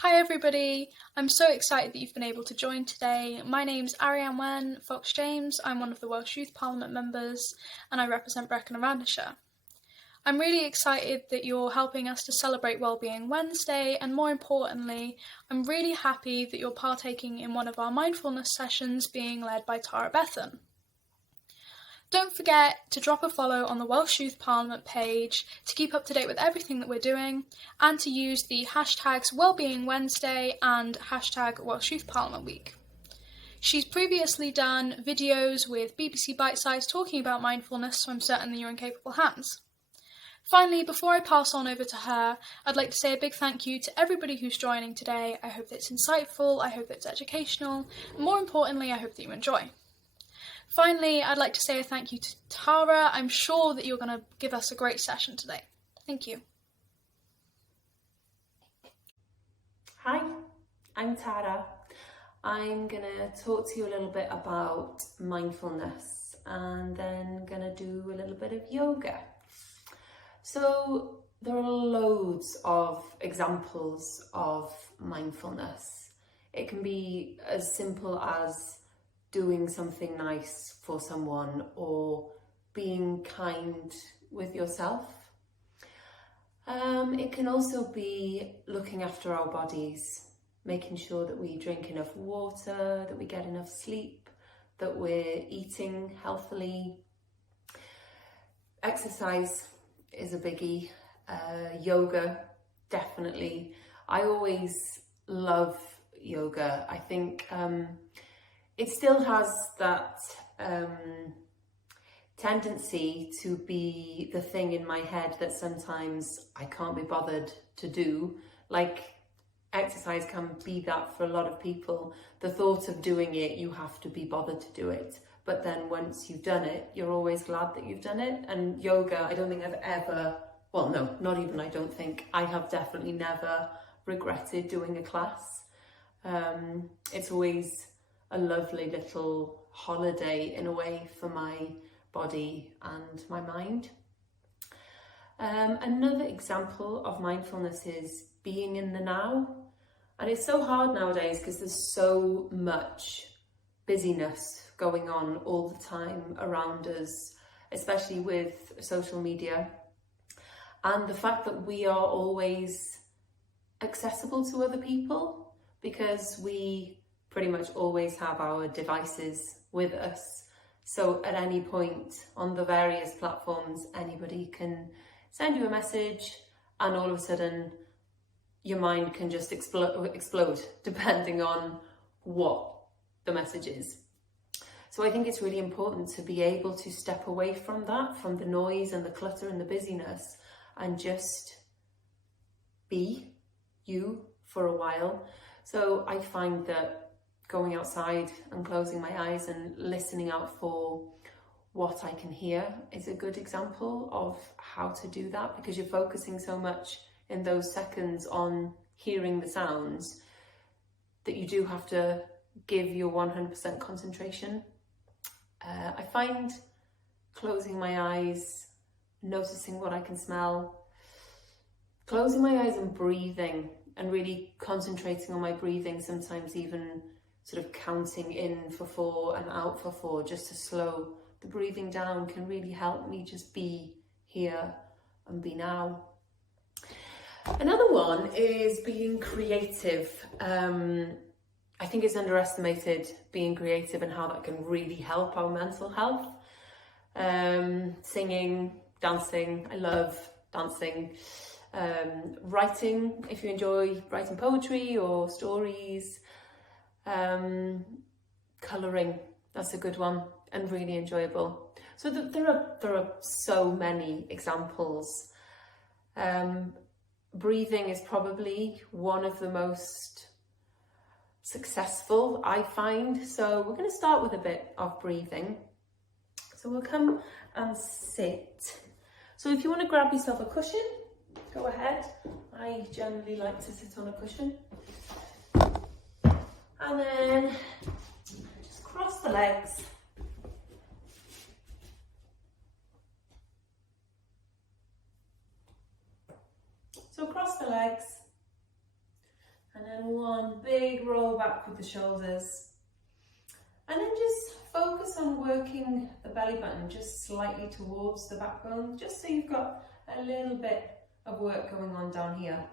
Hi everybody, I'm so excited that you've been able to join today. My name's Ariane Wen Fox James, I'm one of the Welsh Youth Parliament members and I represent Brecon and Radnorshire. I'm really excited that you're helping us to celebrate Wellbeing Wednesday, and more importantly, I'm really happy that you're partaking in one of our mindfulness sessions being led by Tara Bethan. Don't forget to drop a follow on the Welsh Youth Parliament page to keep up to date with everything that we're doing, and to use the hashtags Wellbeing Wednesday and hashtag Welsh Youth Parliament Week. She's previously done videos with BBC Bite Size talking about mindfulness, so I'm certain that you're in capable hands. Finally, before I pass on over to her, I'd like to say a big thank you to everybody who's joining today. I hope that it's insightful, I hope that it's educational, and more importantly, I hope that you enjoy. Finally, I'd like to say a thank you to Tara. I'm sure that you're going to give us a great session today. Thank you. Hi, I'm Tara. I'm going to talk to you a little bit about mindfulness and then going to do a little bit of yoga. So there are loads of examples of mindfulness. It can be as simple as doing something nice for someone or being kind with yourself. It can also be looking after our bodies, making sure that we drink enough water, that we get enough sleep, that we're eating healthily. Exercise is a biggie. Yoga, definitely. I always love yoga. I think it still has that tendency to be the thing in my head that sometimes I can't be bothered to do. Like exercise can be that for a lot of people. The thought of doing it, you have to be bothered to do it. But then once you've done it, you're always glad that you've done it. And yoga, I don't think I've ever, well, no, not even I don't think, I have definitely never regretted doing a class. It's always a lovely little holiday in a way for my body and my mind. Another example of mindfulness is being in the now. And it's so hard nowadays because there's so much busyness going on all the time around us, especially with social media. And the fact that we are always accessible to other people because we pretty much always have our devices with us. So at any point on the various platforms, anybody can send you a message and all of a sudden your mind can just explode depending on what the message is. So I think it's really important to be able to step away from that, from the noise and the clutter and the busyness, and just be you for a while. So I find that going outside and closing my eyes and listening out for what I can hear is a good example of how to do that, because you're focusing so much in those seconds on hearing the sounds that you do have to give your 100% concentration. I find closing my eyes, noticing what I can smell, closing my eyes and breathing and really concentrating on my breathing, sometimes even sort of counting in for 4 and out for 4, just to slow the breathing down, can really help me just be here and be now. Another one is being creative. I think it's underestimated, being creative, and how that can really help our mental health. Singing, dancing, I love dancing. Writing, if you enjoy writing poetry or stories. Colouring, that's a good one and really enjoyable. So there are so many examples. Breathing is probably one of the most successful, I find. So we're going to start with a bit of breathing. So we'll come and sit. So if you want to grab yourself a cushion, go ahead. I generally like to sit on a cushion. And then just cross the legs. So cross the legs and then one big roll back with the shoulders. And then just focus on working the belly button just slightly towards the backbone, just so you've got a little bit of work going on down here.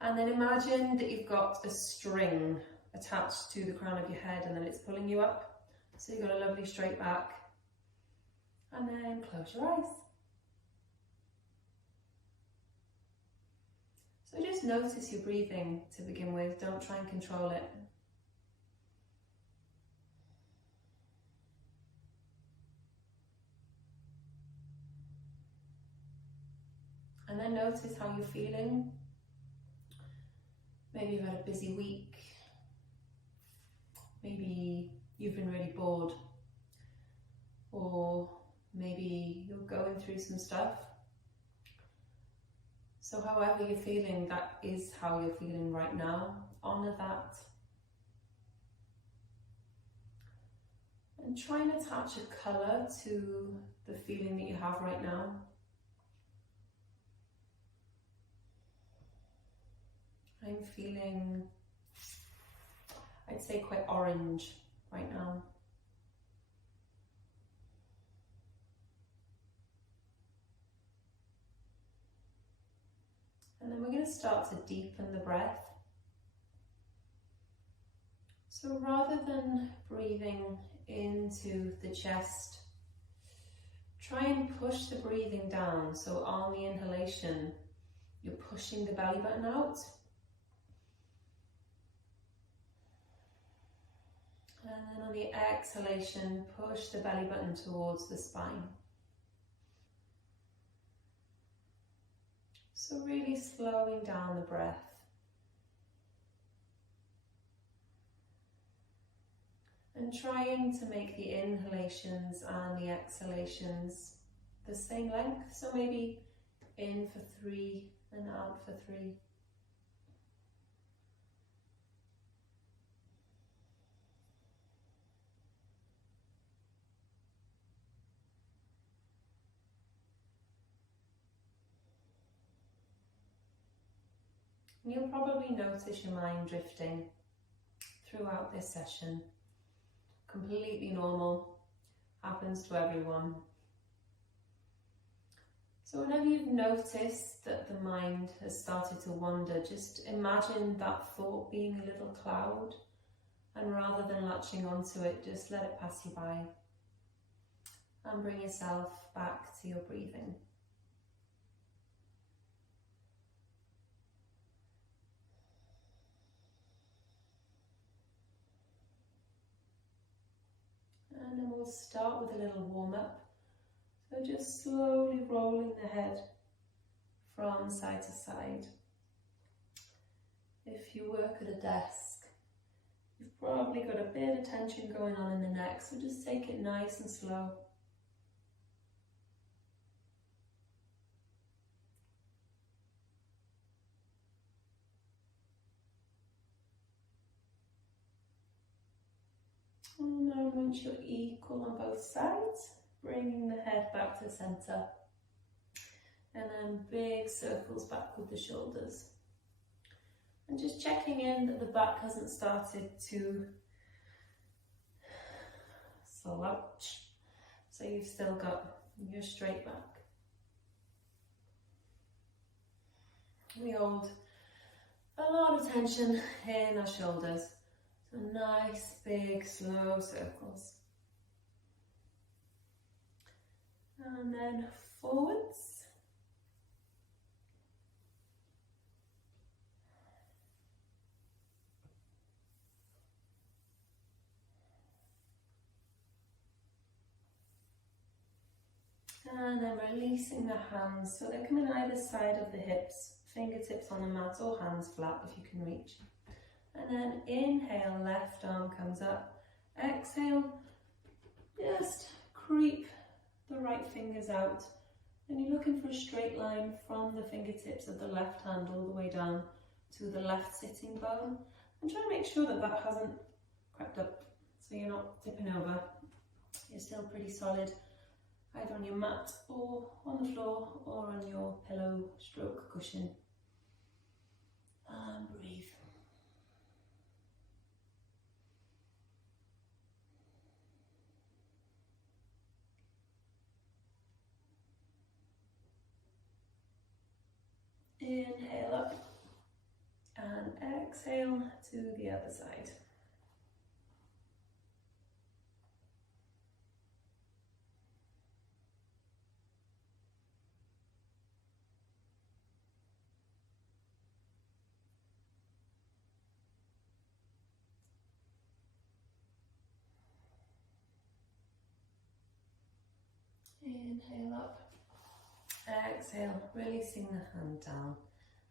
And then imagine that you've got a string attached to the crown of your head and then it's pulling you up. So you've got a lovely straight back. And then close your eyes. So just notice your breathing to begin with, don't try and control it. And then notice how you're feeling. Maybe you've had a busy week. Maybe you've been really bored. Or maybe you're going through some stuff. So however you're feeling, that is how you're feeling right now. Honour that. And try and attach a colour to the feeling that you have right now. I'm feeling, I'd say, quite orange right now. And then we're going to start to deepen the breath. So rather than breathing into the chest, try and push the breathing down. So on the inhalation, you're pushing the belly button out. And then on the exhalation, push the belly button towards the spine. So really slowing down the breath. And trying to make the inhalations and the exhalations the same length. So maybe in for 3 and out for 3. You'll probably notice your mind drifting throughout this session. Completely normal, happens to everyone. So whenever you've noticed that the mind has started to wander, just imagine that thought being a little cloud, and rather than latching onto it, just let it pass you by and bring yourself back to your breathing. And then we'll start with a little warm-up. So just slowly rolling the head from side to side. If you work at a desk, you've probably got a bit of tension going on in the neck, so just take it nice and slow. And now once you're equal on both sides, bringing the head back to center. And then big circles back with the shoulders. And just checking in that the back hasn't started to slouch. So you've still got your straight back. We hold a lot of tension in our shoulders. So nice, big, slow circles. And then forwards. And then releasing the hands, so they're coming either side of the hips, fingertips on the mat or hands flat if you can reach. And then inhale, left arm comes up. Exhale, just creep the right fingers out. And you're looking for a straight line from the fingertips of the left hand all the way down to the left sitting bone. And try to make sure that that hasn't crept up, so you're not tipping over. You're still pretty solid, either on your mat or on the floor or on your pillow stroke cushion. And breathe. Inhale up and exhale to the other side. Inhale up, exhale, releasing the hand down.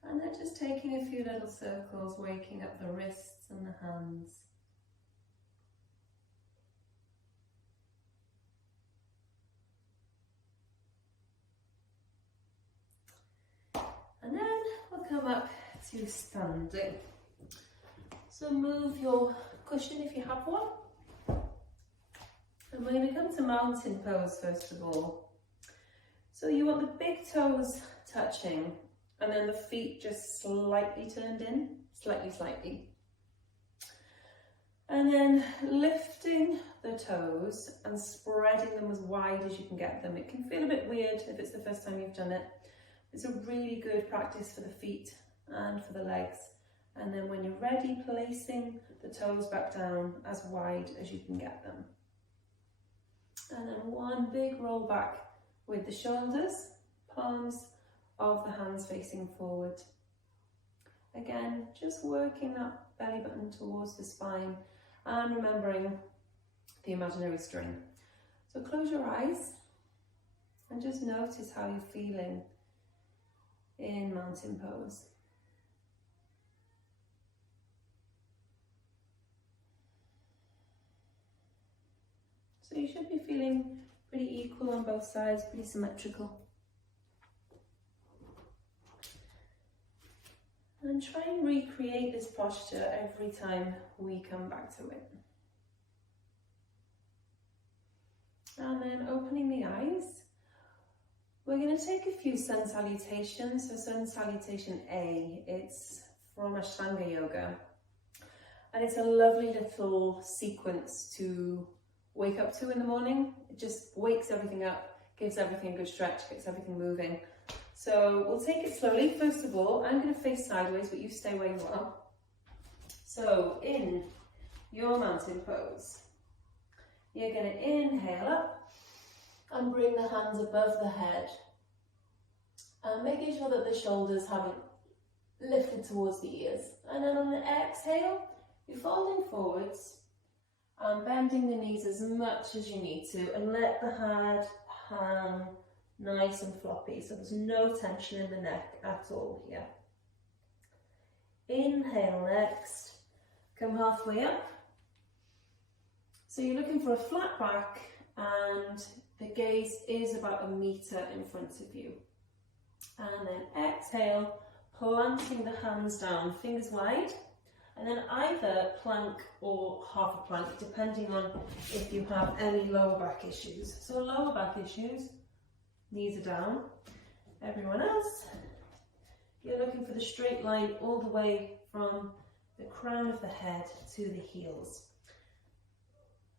And then just taking a few little circles, waking up the wrists and the hands. And then we'll come up to standing. So move your cushion if you have one. And we're going to come to mountain pose first of all. So you want the big toes touching and then the feet just slightly turned in, slightly. And then lifting the toes and spreading them as wide as you can get them. It can feel a bit weird if it's the first time you've done it. It's a really good practice for the feet and for the legs. And then when you're ready, placing the toes back down as wide as you can get them. And then one big roll back with the shoulders, palms of the hands facing forward. Again, just working that belly button towards the spine and remembering the imaginary string. So close your eyes and just notice how you're feeling in mountain pose. So you should be feeling pretty equal on both sides, pretty symmetrical. And try and recreate this posture every time we come back to it. And then opening the eyes, we're going to take a few sun salutations. So sun salutation A, it's from Ashtanga Yoga. And it's a lovely little sequence to wake up to in the morning. It just wakes everything up, gives everything a good stretch, gets everything moving. So we'll take it slowly. First of all, I'm going to face sideways, but you stay where you are. So in your mountain pose, you're going to inhale up and bring the hands above the head. And making sure that the shoulders haven't lifted towards the ears. And then on an exhale, you're folding forwards and bending the knees as much as you need to, and let the head hang nice and floppy, so there's no tension in the neck at all here. Inhale next, come halfway up. So you're looking for a flat back and the gaze is about 1 meter in front of you. And then exhale, planting the hands down, fingers wide. And then either plank or half a plank, depending on if you have any lower back issues. So lower back issues, knees are down. Everyone else, you're looking for the straight line all the way from the crown of the head to the heels.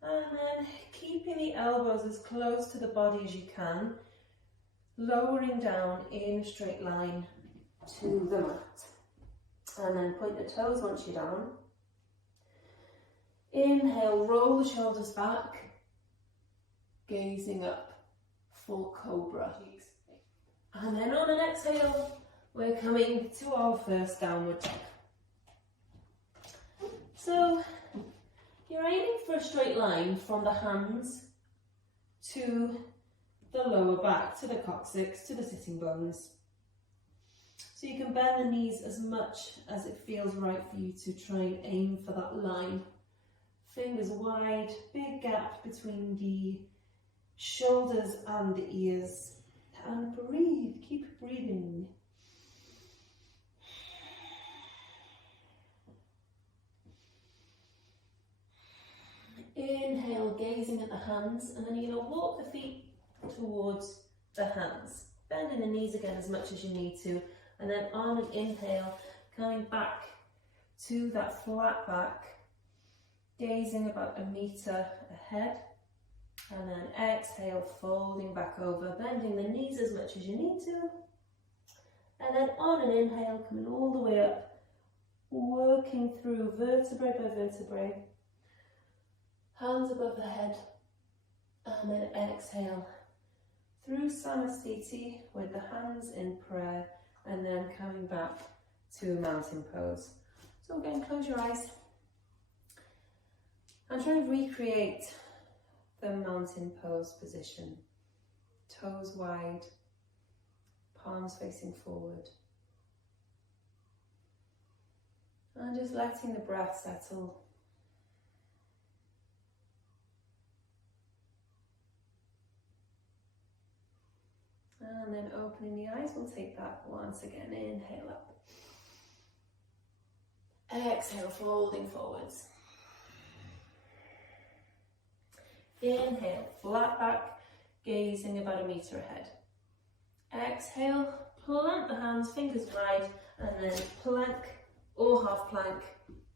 And then keeping the elbows as close to the body as you can, lowering down in a straight line to the mat. And then point the toes once you're down. Inhale, roll the shoulders back, gazing up for Cobra. And then on an exhale, we're coming to our first downward dog. So you're aiming for a straight line from the hands to the lower back, to the coccyx, to the sitting bones. So you can bend the knees as much as it feels right for you to try and aim for that line. Fingers wide, big gap between the shoulders and the ears. And breathe, keep breathing. Inhale, gazing at the hands, and then you're going to walk the feet towards the hands. Bending the knees again as much as you need to. And then on an inhale, coming back to that flat back, gazing about 1 meter ahead. And then exhale, folding back over, bending the knees as much as you need to. And then on an inhale, coming all the way up, working through vertebrae by vertebrae. Hands above the head. And then exhale through Salutation with the hands in prayer, and then coming back to mountain pose. So again, close your eyes and try to recreate the mountain pose position. Toes wide, palms facing forward. And just letting the breath settle. And then opening the eyes, we'll take that once again. Inhale up. Exhale, folding forwards. Inhale, flat back, gazing about 1 meter ahead. Exhale, plant the hands, fingers wide, and then plank or half plank,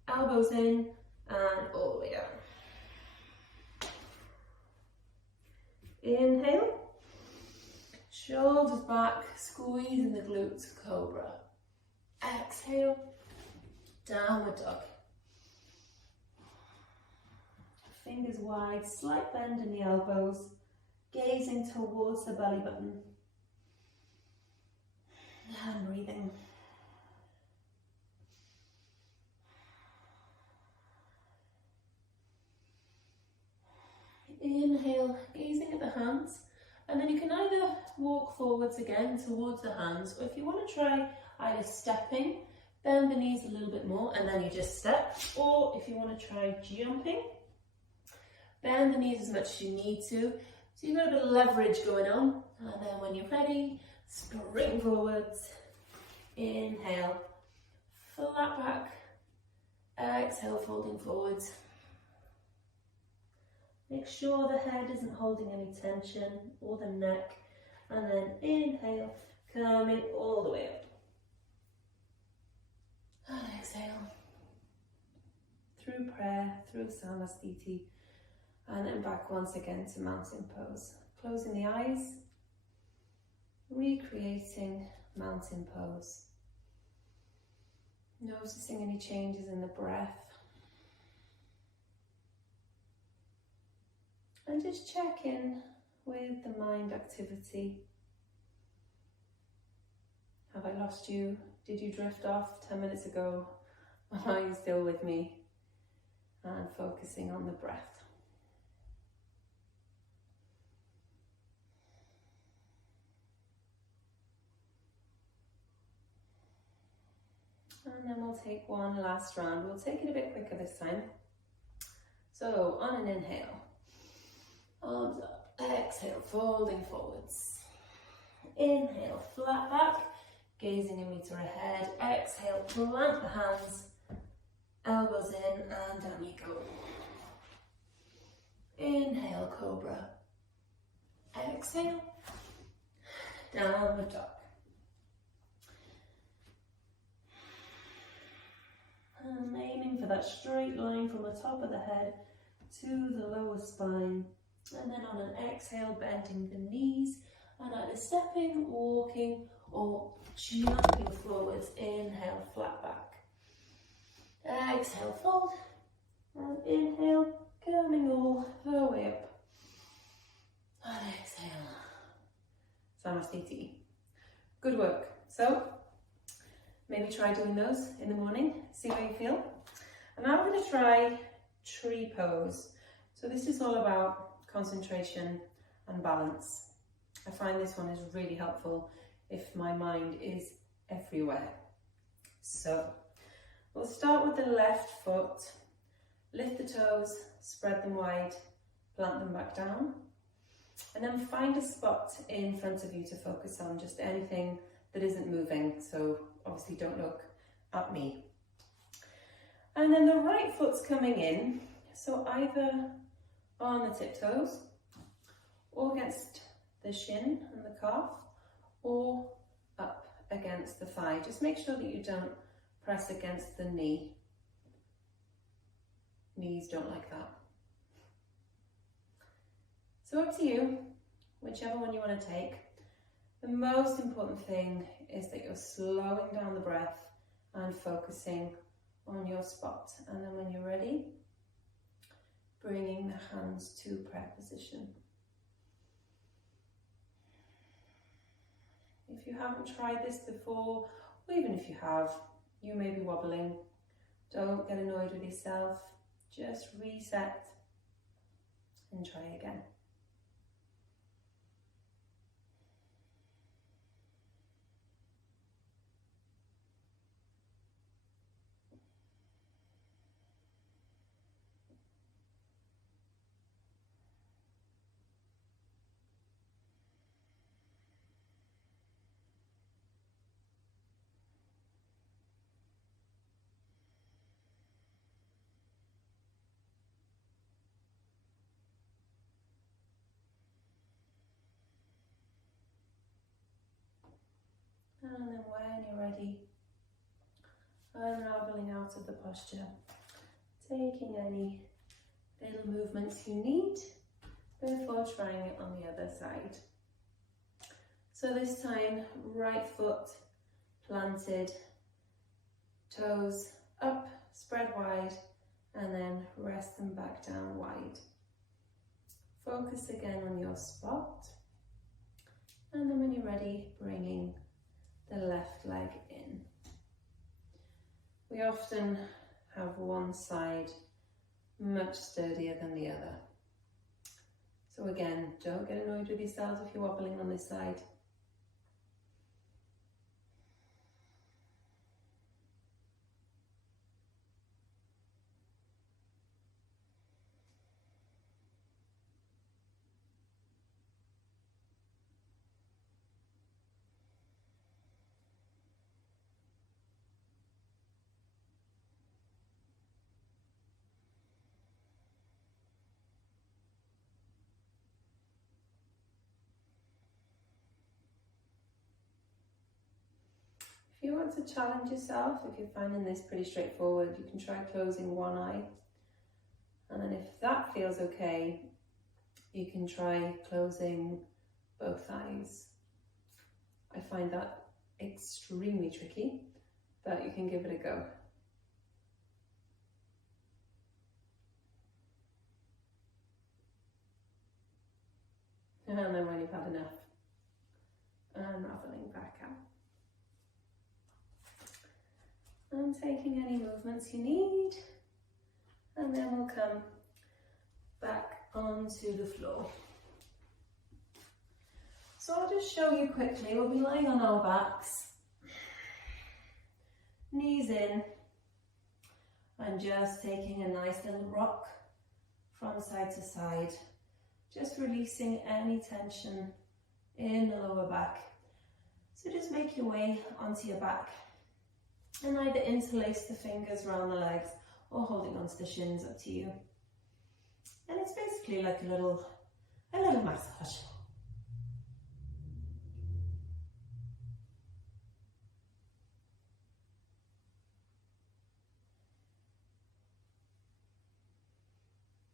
elbows in and all the way down. Inhale. Shoulders back, squeezing the glutes, Cobra. Exhale, downward dog. Fingers wide, slight bend in the elbows, gazing towards the belly button. And breathing. Inhale, gazing at the hands. And then you can either walk forwards again towards the hands, or if you want to try either stepping, bend the knees a little bit more and then you just step, or if you want to try jumping, bend the knees as much as you need to, so you've got a bit of leverage going on. And then when you're ready, spring forwards, inhale, flat back, exhale, folding forwards. Make sure the head isn't holding any tension, or the neck, and then inhale, coming all the way up. And exhale, through prayer, through Salutation, and then back once again to mountain pose. Closing the eyes, recreating mountain pose. Noticing any changes in the breath. And just check in with the mind activity. Have I lost you? Did you drift off 10 minutes ago? Or are you still with me? And focusing on the breath. And then we'll take one last round. We'll take it a bit quicker this time. So on an inhale. Arms up, exhale, folding forwards. Inhale, flat back, gazing 1 meter ahead. Exhale, plant the hands, elbows in, and down you go. Inhale, Cobra. Exhale, downward dog. And aiming for that straight line from the top of the head to the lower spine. And then on an exhale, bending the knees and either stepping, walking, or jumping forwards. Inhale, flat back. Exhale, fold. And inhale, coming all the way up. And exhale. Salutation. Good work. So, maybe try doing those in the morning, see how you feel. And now we're going to try tree pose. So this is all about concentration and balance. I find this one is really helpful if my mind is everywhere. So we'll start with the left foot, lift the toes, spread them wide, plant them back down, and then find a spot in front of you to focus on, just anything that isn't moving. So obviously don't look at me. And then the right foot's coming in, so either on the tiptoes, or against the shin and the calf, or up against the thigh. Just make sure that you don't press against the knee. Knees don't like that. So up to you, whichever one you want to take. The most important thing is that you're slowing down the breath and focusing on your spot. And then when you're ready, bringing the hands to prayer position. If you haven't tried this before, or even if you have, you may be wobbling. Don't get annoyed with yourself. Just reset and try again. And then when you're ready, unraveling out of the posture, taking any little movements you need before trying it on the other side. So this time, right foot planted, toes up, spread wide, and then rest them back down wide. Focus again on your spot, and then when you're ready, bringing the left leg in. We often have one side much sturdier than the other. So again, don't get annoyed with yourselves if you're wobbling on this side. If you want to challenge yourself, if you're finding this pretty straightforward, you can try closing one eye. And then if that feels okay, you can try closing both eyes. I find that extremely tricky, but you can give it a go. And then when you've had enough, unraveling back out. And taking any movements you need, and then we'll come back onto the floor. So I'll just show you quickly. We'll be lying on our backs, knees in, and just taking a nice little rock from side to side, just releasing any tension in the lower back. So just make your way onto your back and either interlace the fingers around the legs or holding onto the shins, up to you. And it's basically like a little massage.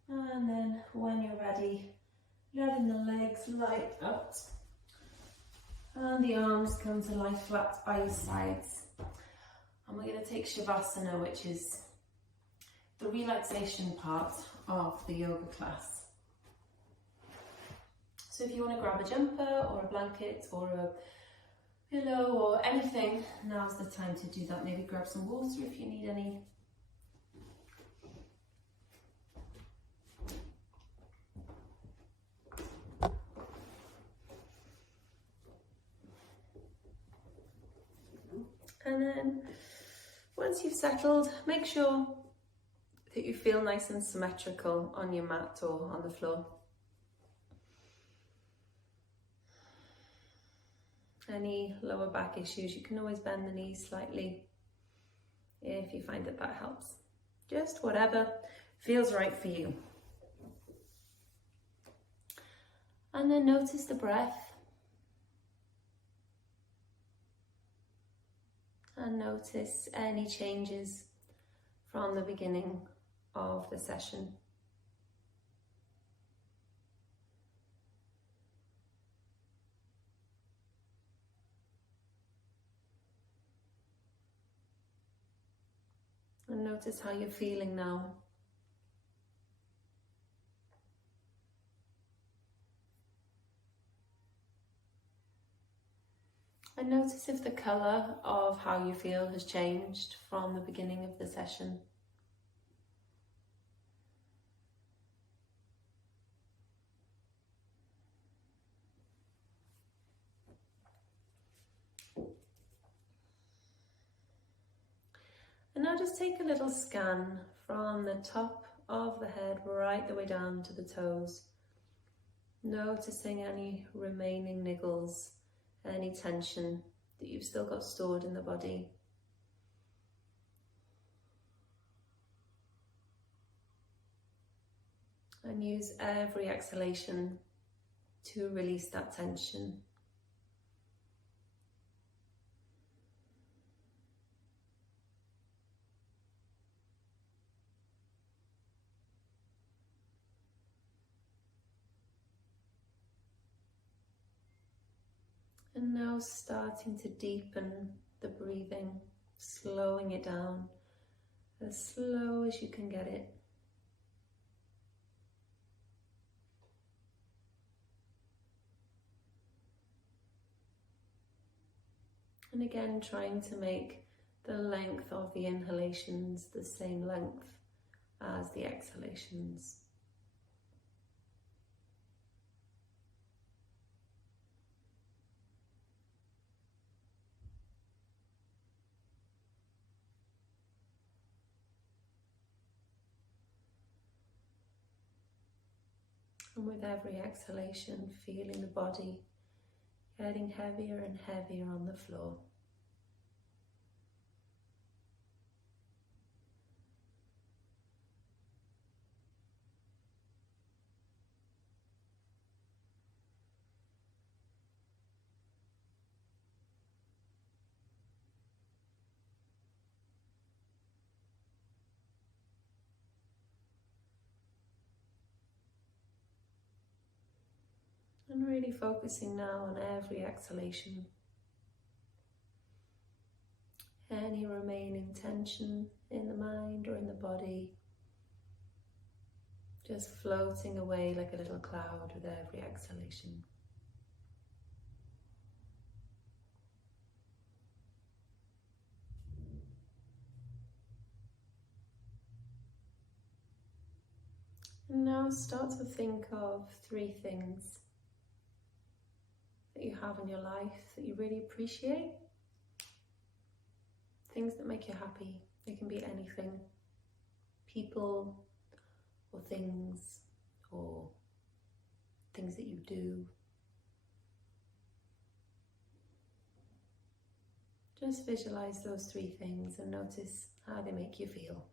And then when you're ready, letting the legs lie out and the arms come to lie flat by your sides. And we're going to take Shavasana, which is the relaxation part of the yoga class. So if you want to grab a jumper or a blanket or a pillow or anything, now's the time to do that. Maybe grab some water if you need any. And then once you've settled, make sure that you feel nice and symmetrical on your mat or on the floor. Any lower back issues, you can always bend the knees slightly if you find that that helps. Just whatever feels right for you. And then notice the breath. And notice any changes from the beginning of the session. notice how you're feeling now. And notice if the colour of how you feel has changed from the beginning of the session. And now just take a little scan from the top of the head right the way down to the toes. Noticing any remaining niggles, any tension that you've still got stored in the body. And use every exhalation to release that tension. And now starting to deepen the breathing, slowing it down as slow as you can get it. And again, trying to make the length of the inhalations the same length as the exhalations. And with every exhalation, feeling the body getting heavier and heavier on the floor. And really focusing now on every exhalation. Any remaining tension in the mind or in the body, just floating away like a little cloud with every exhalation. And now start to think of 3 things that you have in your life that you really appreciate. Things that make you happy. They can be anything. People or things that you do. Just visualize those 3 things and notice how they make you feel.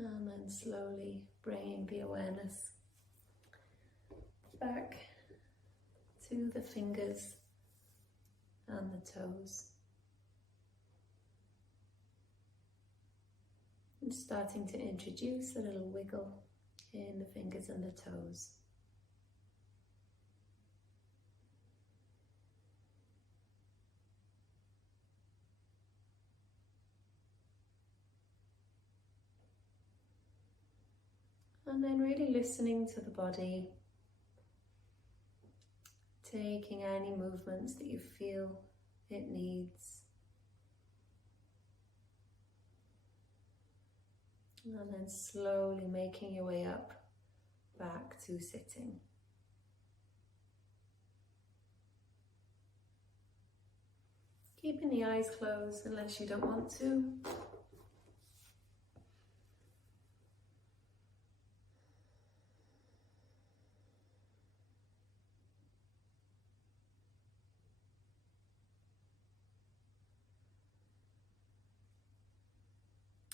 And then slowly bringing the awareness back to the fingers and the toes. And starting to introduce a little wiggle in the fingers and the toes. And then really listening to the body, taking any movements that you feel it needs. And then slowly making your way up back to sitting. Keeping the eyes closed unless you don't want to.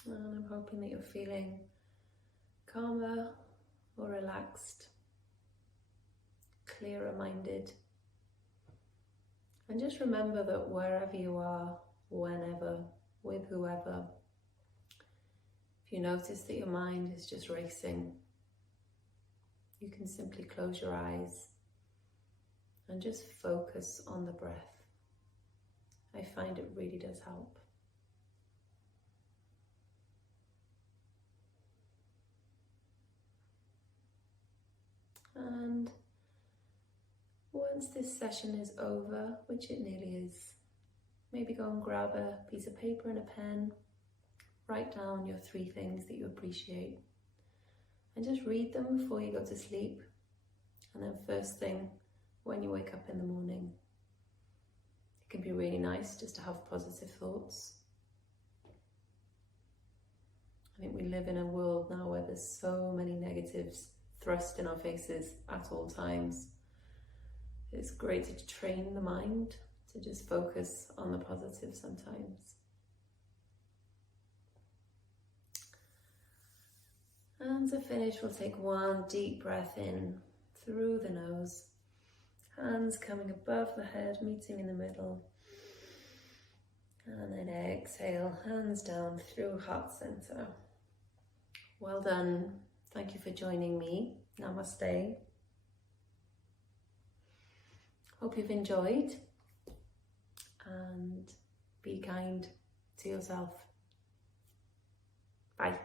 And I'm hoping that you're feeling calmer or relaxed, clearer minded, And just remember that wherever you are, whenever, with whoever, if you notice that your mind is just racing, you can simply close your eyes and just focus on the breath. I find it really does help. And once this session is over, which it nearly is, maybe go and grab a piece of paper and a pen, write down your 3 things that you appreciate, and just read them before you go to sleep. And then first thing, when you wake up in the morning, it can be really nice just to have positive thoughts. I think we live in a world now where there's so many negatives thrust in our faces at all times. It's great to train the mind to just focus on the positive sometimes. And to finish, we'll take one deep breath in through the nose. Hands coming above the head, meeting in the middle. And then exhale, hands down through heart center. Well done. Thank you for joining me. Namaste. Hope you've enjoyed, and be kind to yourself. Bye.